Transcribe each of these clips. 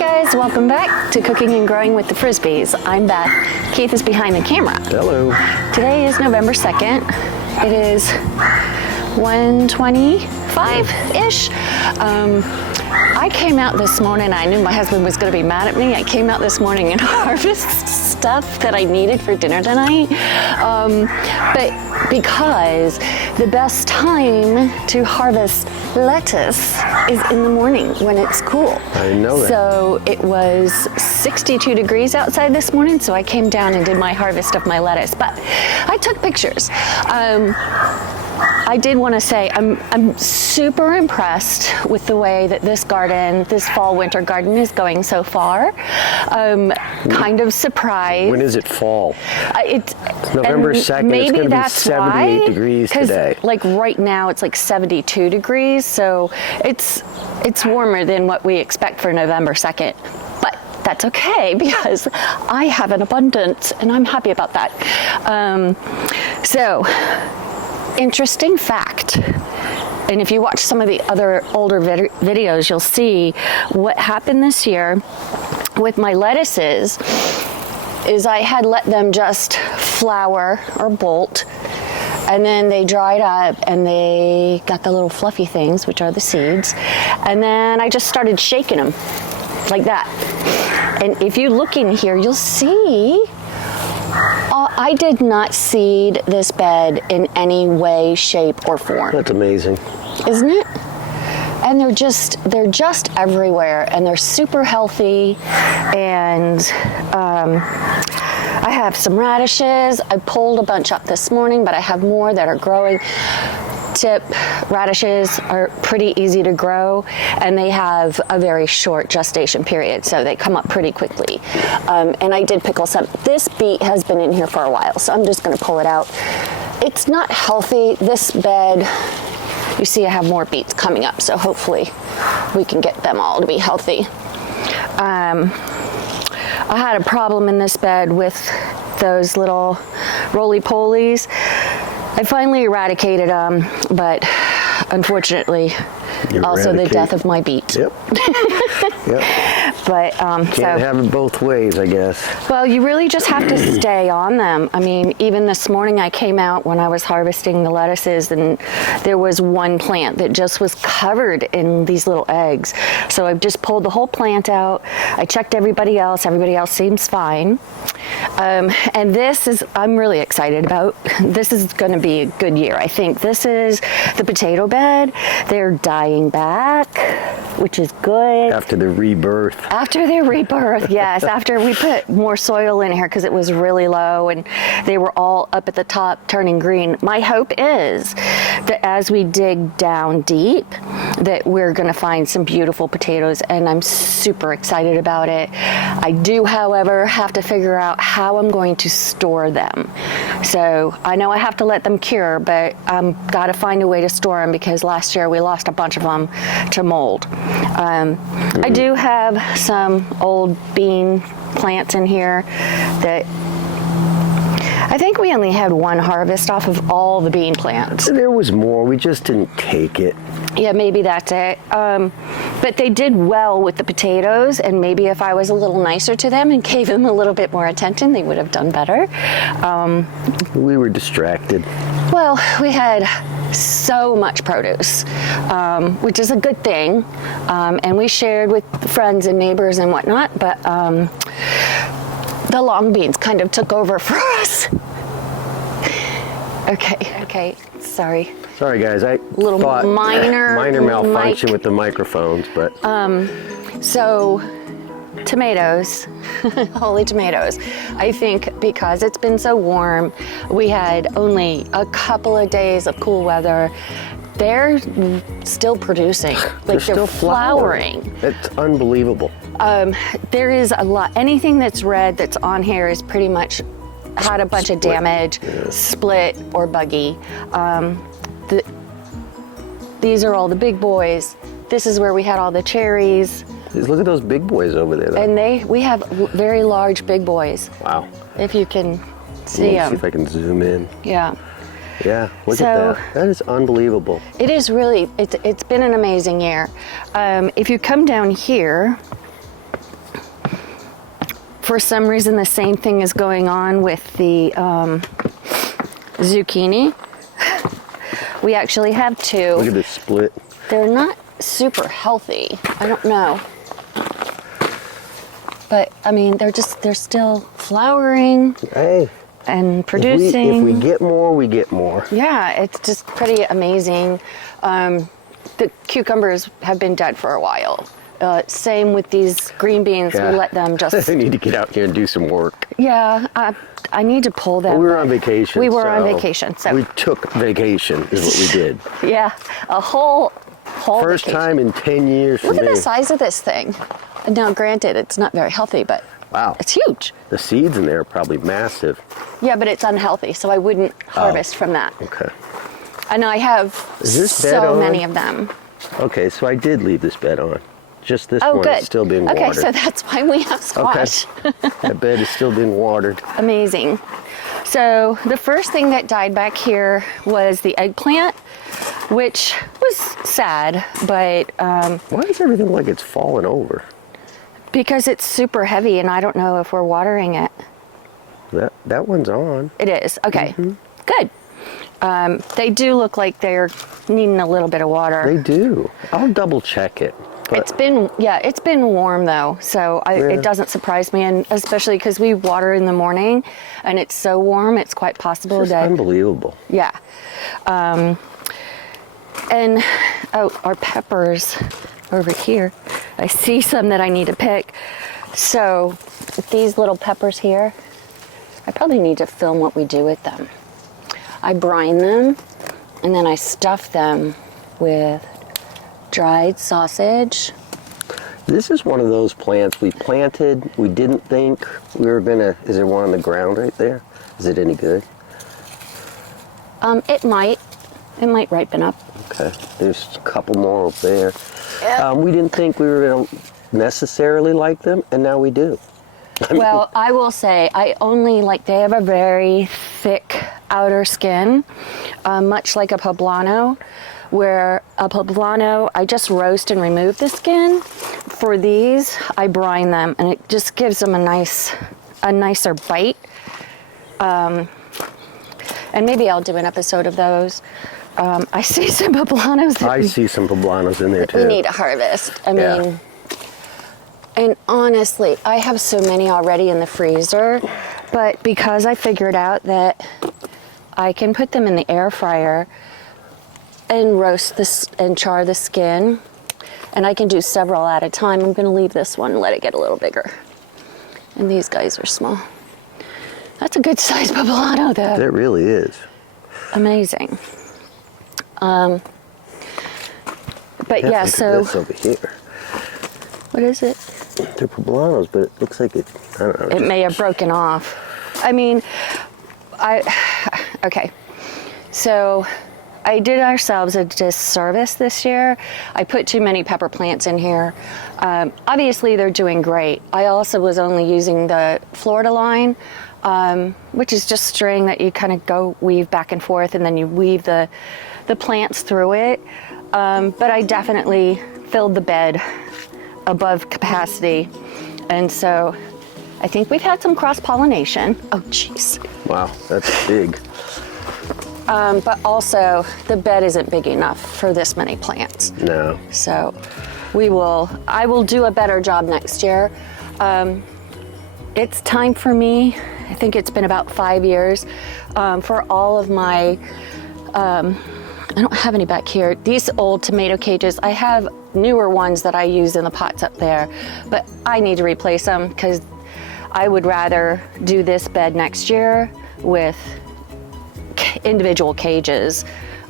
guys, welcome back to Cooking and Growing with the Frisbees. I'm Beth. Keith is behind the camera. Hello. Today is November 2nd. It is 1:25-ish. I came out this morning, I knew my husband was going to be mad at me. I came out this morning and harvested stuff that I needed for dinner tonight. But because the best time to harvest lettuce is in the morning when it's cool. I know that. So it was 62 degrees outside this morning, so I came down and did my harvest of my lettuce. But I took pictures. I did want to say I'm super impressed with the way that this garden, this fall winter garden is going so far. Kind of surprised. When is it fall? It's November 2nd. It's going to be 78 degrees today. Like right now it's like 72 degrees, so it's warmer than what we expect for November 2nd. But that's okay because I have an abundance and I'm happy about that. Interesting fact, and if you watch some of the other older videos, you'll see what happened this year with my lettuces is I had let them just flower or bolt, and then they dried up and they got the little fluffy things, which are the seeds, and then I just started shaking them like that. And if you look in here, you'll see I did not seed this bed in any way, shape, or form. That's amazing. Isn't it? And they're just everywhere, and they're super healthy. And I have some radishes. I pulled a bunch up this morning, but I have more that are growing. Tip radishes are pretty easy to grow, and they have a very short gestation period, so they come up pretty quickly. And I did pickle some. This beet has been in here for a while, so I'm just going to pull it out. It's not healthy. This bed, you see I have more beets coming up, so hopefully we can get them all to be healthy. I had a problem in this bed with those little roly-polies. I finally eradicated them, but unfortunately, also the death of my beet. Yep. Yep. But Can't have it both ways, I guess. Well, you really just have to stay on them. I mean, even this morning I came out when I was harvesting the lettuces, and there was one plant that just was covered in these little eggs. So I've just pulled the whole plant out. I checked everybody else. Everybody else seems fine. And this is, I'm really excited about. This is going to be a good year. I think this is the potato bed. They're dying back, which is good. After the rebirth. After their rebirth, yes. After we put more soil in here because it was really low and they were all up at the top turning green. My hope is that as we dig down deep, that we're going to find some beautiful potatoes, and I'm super excited about it. I do, however, have to figure out how I'm going to store them. So I know I have to let them cure, but I've got to find a way to store them because last year we lost a bunch of them to mold. I do have some old bean plants in here that I think we only had one harvest off of all the bean plants. There was more, we just didn't take it. Yeah, maybe that's it. But they did well with the potatoes, and maybe if I was a little nicer to them and gave them a little bit more attention, they would have done better. We were distracted. Well, we had so much produce, which is a good thing, and we shared with friends and neighbors and whatnot, but the long beans kind of took over for us. Okay, sorry. Sorry guys, I little thought minor malfunction with the microphones, but so tomatoes, holy tomatoes. I think because it's been so warm, we had only a couple of days of cool weather. They're still producing, like they're flowering. It's unbelievable. There is a lot. Anything that's red that's on here is pretty much had a bunch of damage, split or buggy. These are all the big boys. This is where we had all the cherries. Look at those big boys over there, though. And we have very large big boys. Wow. If you can see them. See if I can zoom in. Yeah. Yeah, look at that. That is unbelievable. It is really, it's been an amazing year. If you come down here, for some reason, the same thing is going on with the zucchini. We actually have two. Look at this split. They're not super healthy. I don't know. But, I mean, they're still flowering. Hey. And producing. If we get more, we get more. Yeah, it's just pretty amazing. The cucumbers have been dead for a while. Same with these green beans. Yeah. We let them just... I need to get out here and do some work. Yeah, I need to pull them. Well, we were on vacation. We were on vacation, so... We took vacation is what we did. Yeah, a whole First vacation. time in 10 years for Look me. at the size of this thing. Now, granted, it's not very healthy, but Wow. it's huge. The seeds in there are probably massive. Yeah, but it's unhealthy, so I wouldn't harvest from that. Okay. And I have Is this bed so on? many of them. Okay, so I did leave this bed on. Just this Oh, one good. is still being watered. Okay, so that's why we have squash. That bed is still being watered. Amazing. So the first thing that died back here was the eggplant, which was sad, but Why is everything like it's falling over? because it's super heavy and I don't know if we're watering it. That one's on. It is. Okay, good. They do look like they're needing a little bit of water. They do. I'll double check it. But It's been warm though, so it doesn't surprise me, and especially because we water in the morning, and it's so warm, it's quite possible it's that unbelievable. yeah. And our peppers over here. I see some that I need to pick. So these little peppers here, I probably need to film what we do with them. I brine them, and then I stuff them with dried sausage. This is one of those plants we planted. We didn't think we were gonna. Is there one on the ground right there? Is it any good? It might ripen up. Okay. There's a couple more over there. Yep. We didn't think we were gonna necessarily like them, and now we do. Well, I will say, they have a very thick outer skin, much like a poblano, where a poblano, I just roast and remove the skin. For these, I brine them, and it just gives them a nicer bite. And maybe I'll do an episode of those. I see some poblanos. I see some poblanos in there too. We need to harvest. I mean, and honestly, I have so many already in the freezer, but because I figured out that I can put them in the air fryer and roast this and char the skin, and I can do several at a time, I'm going to leave this one and let it get a little bigger. And these guys are small. That's a good size poblano, though. It really is. Amazing. But yeah, so this over here. what is it? They're poblanos, but it looks like it. I don't know. It may have broken off. I mean, okay. So I did ourselves a disservice this year. I put too many pepper plants in here. Obviously, they're doing great. I also was only using the Florida line, which is just string that you kind of go weave back and forth, and then you weave the plants through it. But I definitely filled the bed above capacity, and so I think we've had some cross-pollination. Oh, jeez. Wow, that's big. But also, the bed isn't big enough for this many plants. No. So I will do a better job next year. It's time for me, I think it's been about 5 years, for all of my, I don't have any back here, these old tomato cages. I have newer ones that I use in the pots up there, but I need to replace them because I would rather do this bed next year with individual cages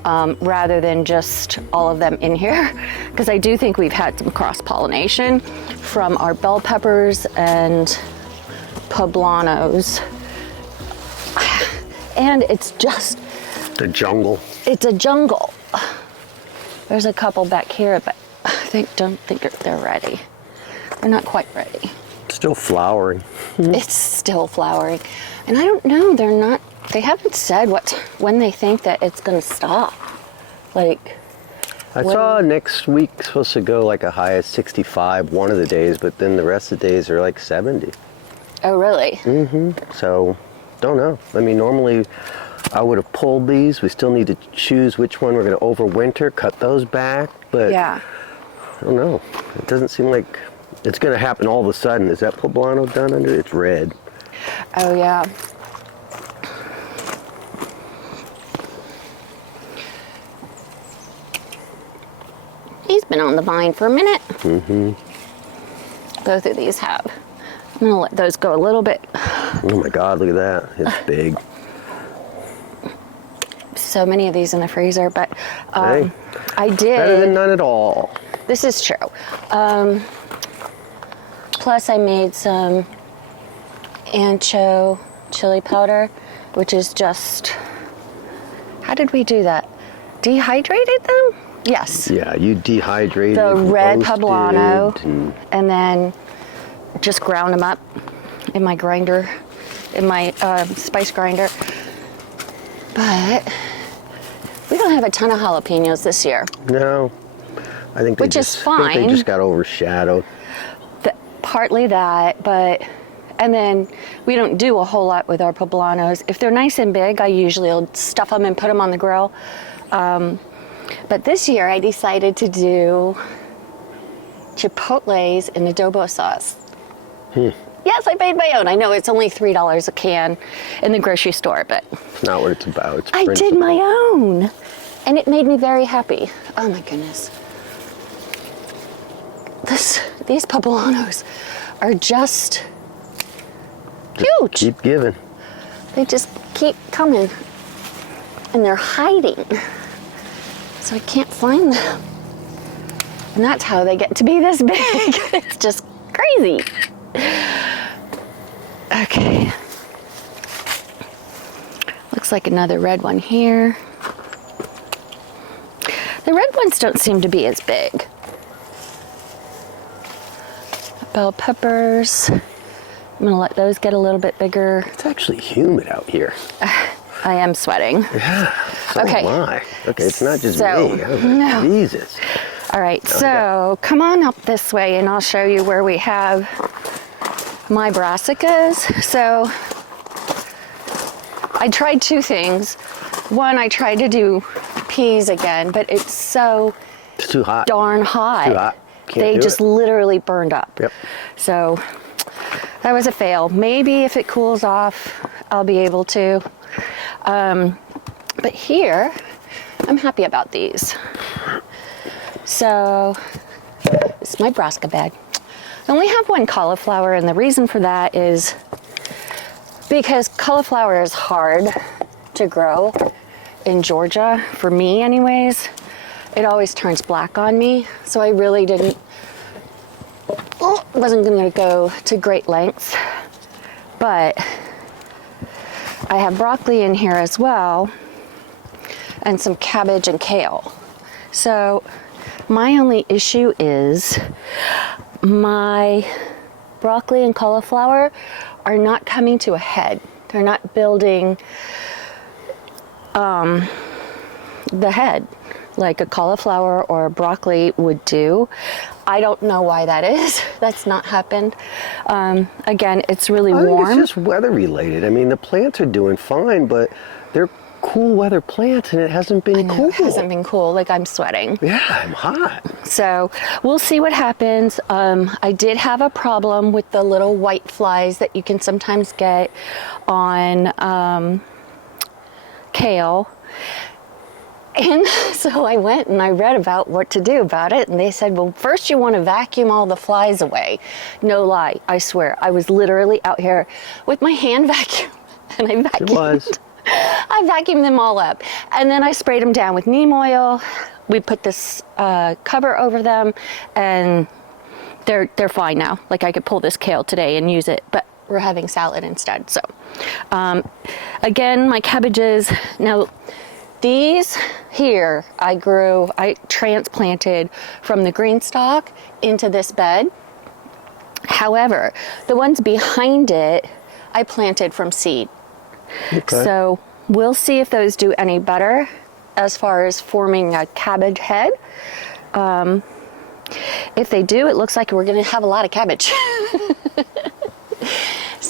rather than just all of them in here, because I do think we've had some cross-pollination from our bell peppers and poblanos. And it's just The jungle. it's a jungle. There's a couple back here, but I don't think they're ready. They're not quite ready. Still flowering. It's still flowering. And I don't know, they haven't said when they think that it's gonna stop. Like, I saw next week supposed to go like a high of 65 one of the days, but then the rest of the days are like 70. Oh, really? So, don't know. I mean, normally I would have pulled these. We still need to choose which one we're going to overwinter, cut those back, but Yeah. I don't know. It doesn't seem like it's going to happen all of a sudden. Is that poblano done under? It's red. Oh, yeah. He's been on the vine for a minute. Both of these have. I'm going to let those go a little bit. Oh my God, look at that. It's big. So many of these in the freezer, but Hey, I did. better than none at all. This is true. Plus, I made some ancho chili powder, which is just. How did we do that? Dehydrated them? Yes. Yeah, you dehydrated, The red roasted, poblano, and then just ground them up in my grinder, in my spice grinder. But we don't have a ton of jalapenos this year. No, I think they Which is just, I think fine. they just got overshadowed. Partly that, but and then we don't do a whole lot with our poblanos. If they're nice and big, I usually will stuff them and put them on the grill. But this year I decided to do chipotles in adobo sauce. Yes, I made my own. I know it's only $3 a can in the grocery store, but It's not what it's about. It's I did principle. my own. And it made me very happy. Oh my goodness. These poblanos are just huge. Keep giving. They just keep coming. And they're hiding. So I can't find them. And that's how they get to be this big. It's just crazy. Okay. Looks like another red one here. The red ones don't seem to be as big. Bell peppers. I'm gonna let those get a little bit bigger. It's actually humid out here. I am sweating. Yeah. So Okay. am I. Okay, it's not just So, me. I was like, no. Jesus. All right, so come on up this way and I'll show you where we have my brassicas. So I tried two things. One, I tried to do peas again, but it's so It's too hot. darn hot. Too hot. Can't They do just it. literally burned up. Yep. So that was a fail. Maybe if it cools off, I'll be able to. But here, I'm happy about these. So this is my brassica bag. I only have one cauliflower, and the reason for that is because cauliflower is hard to grow in Georgia, for me anyways. It always turns black on me, so I really wasn't going to go to great lengths. But I have broccoli in here as well, and some cabbage and kale. So my only issue is my broccoli and cauliflower are not coming to a head. They're not building the head like a cauliflower or a broccoli would do. I don't know why that is. That's not happened. Again, it's really I think warm. it's just weather related. I mean, the plants are doing fine, but they're cool weather plants and it hasn't been cool. It hasn't been cool. Like, I'm sweating. Yeah, I'm hot. So we'll see what happens. I did have a problem with the little white flies that you can sometimes get on kale. And so I went and I read about what to do about it. And they said, well, first you want to vacuum all the flies away. No lie, I swear. I was literally out here with my hand vacuum. And I vacuumed. It was. I vacuumed them all up. And then I sprayed them down with neem oil. We put this cover over them. And they're fine now. Like, I could pull this kale today and use it. But we're having salad instead. So again, my cabbages. Now, these here I transplanted from the green stalk into this bed. However, the ones behind it, I planted from seed. Okay. So we'll see if those do any better as far as forming a cabbage head. If they do, it looks like we're gonna have a lot of cabbage.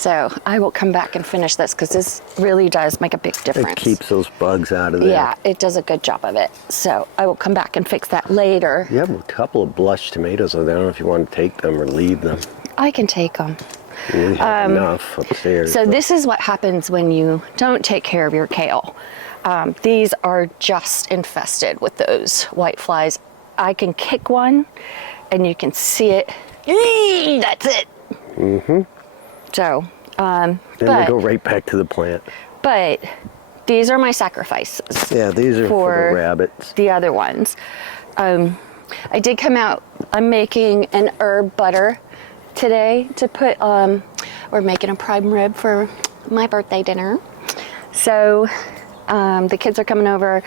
So I will come back and finish this because this really does make a big difference. It keeps those bugs out of there. Yeah, it does a good job of it. So I will come back and fix that later. You have a couple of blush tomatoes, so I don't know if you want to take them or leave them. I can take them. We have enough upstairs. So this is what happens when you don't take care of your kale. These are just infested with those white flies. I can kick one and you can see it. Eee, that's it. Mm-hmm. So, then they go right back to the plant. But these are my sacrifices. Yeah, these are for the rabbits. The other ones. I did come out, I'm making an herb butter today to put, we're making a prime rib for my birthday dinner. So the kids are coming over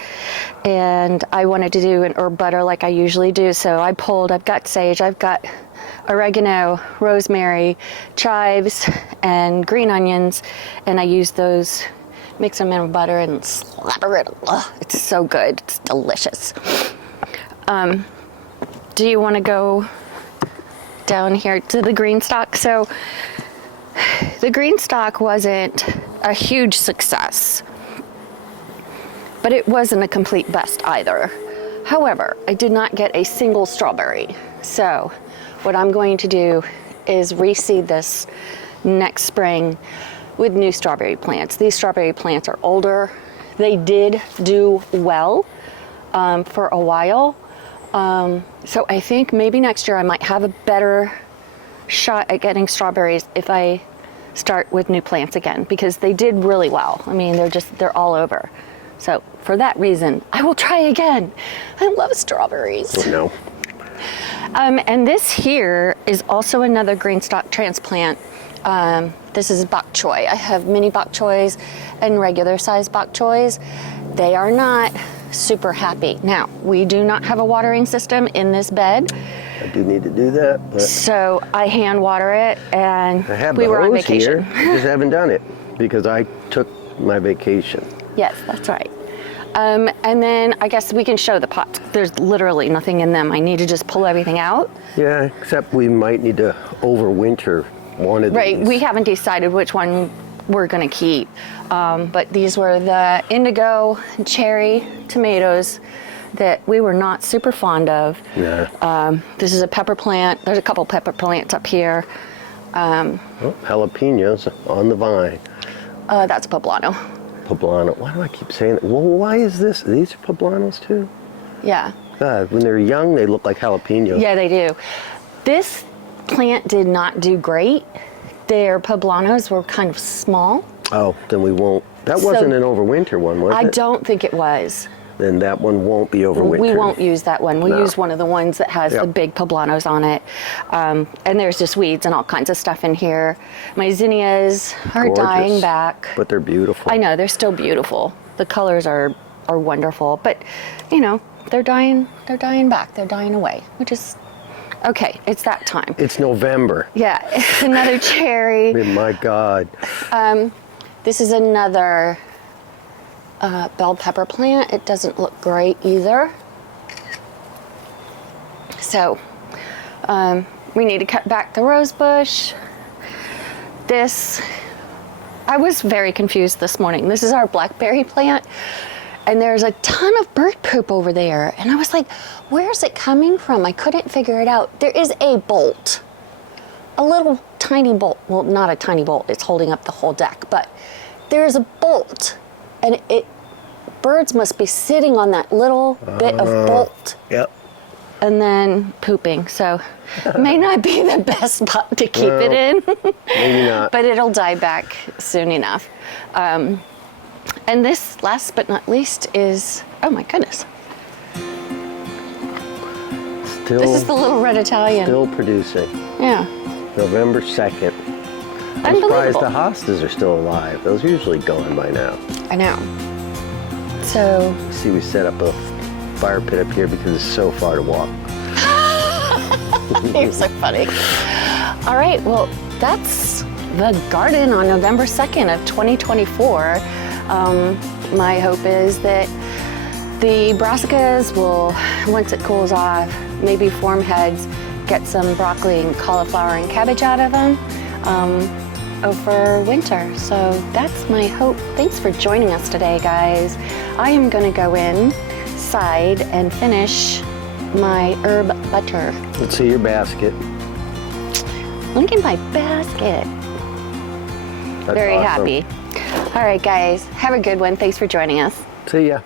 and I wanted to do an herb butter like I usually do. So I've got sage, I've got oregano, rosemary, chives, and green onions. And I use those, mix them in butter and slapper it. Ugh, it's so good, it's delicious. Do you want to go down here to the green stalk? So the green stalk wasn't a huge success, but it wasn't a complete bust either. However, I did not get a single strawberry. So what I'm going to do is reseed this next spring with new strawberry plants. These strawberry plants are older. They did do well for a while. So I think maybe next year I might have a better shot at getting strawberries if I start with new plants again, because they did really well. I mean, they're all over. So for that reason, I will try again. I love strawberries. Oh, no. And this here is also another green stalk transplant. This is bok choy. I have mini bok choys and regular size bok choys. They are not super happy. Now, we do not have a watering system in this bed. I do need to do that, but So I hand water it, and I have we the were on hose vacation. here. I just haven't done it because I took my vacation. Yes, that's right. And then I guess we can show the pots. There's literally nothing in them. I need to just pull everything out. Yeah, except we might need to overwinter one of Right, these. we haven't decided which one we're gonna keep. But these were the indigo cherry tomatoes that we were not super fond of. Yeah. This is a pepper plant. There's a couple pepper plants up here. Oh, jalapenos on the vine. That's poblano. Poblano. Why do I keep saying that? Well, why is this? These are poblanos too? Yeah. God, when they're young, they look like jalapenos. Yeah, they do. This plant did not do great. Their poblanos were kind of small. Oh, then we won't. That So- wasn't an overwinter one, was I it? don't think it was. Then that one won't be overwinter. We won't use that one. We'll No. use one of the ones that has the Yep. big poblanos on it. And there's just weeds and all kinds of stuff in here. My zinnias are Gorgeous. dying back. But they're beautiful. I know, they're still beautiful. The colors are wonderful, but you know, they're dying back. They're dying away, which is okay. It's that time. It's November. Yeah, it's another cherry. I mean, my God. This is another bell pepper plant. It doesn't look great either. So we need to cut back the rose bush. This, I was very confused this morning. This is our blackberry plant, and there's a ton of bird poop over there. And I was like, where's it coming from? I couldn't figure it out. There is a bolt, a little tiny bolt. Well, not a tiny bolt, it's holding up the whole deck, but there's a bolt, and birds must be sitting on that little bit of bolt Yep. and then pooping. So it may not be the best spot to keep it in, Maybe not. but it'll die back soon enough. And this, last but not least, is, oh my goodness, Still, this is the little red Italian. still producing. Yeah, November 2nd. I'm surprised unbelievable. the hostas are still alive. Those are usually gone by now. I know. So, See, we set up a fire pit up here because it's so far to walk. you're so funny. All right, well, that's the garden on November 2nd of 2024. My hope is that the brassicas will, once it cools off, maybe form heads, get some broccoli and cauliflower and cabbage out of them. over winter. So that's my hope. Thanks for joining us today, guys. I am gonna go inside and finish my herb butter. Let's see your basket. Look at my basket. That's Very awesome. happy. All right, guys, have a good one. Thanks for joining us. See ya.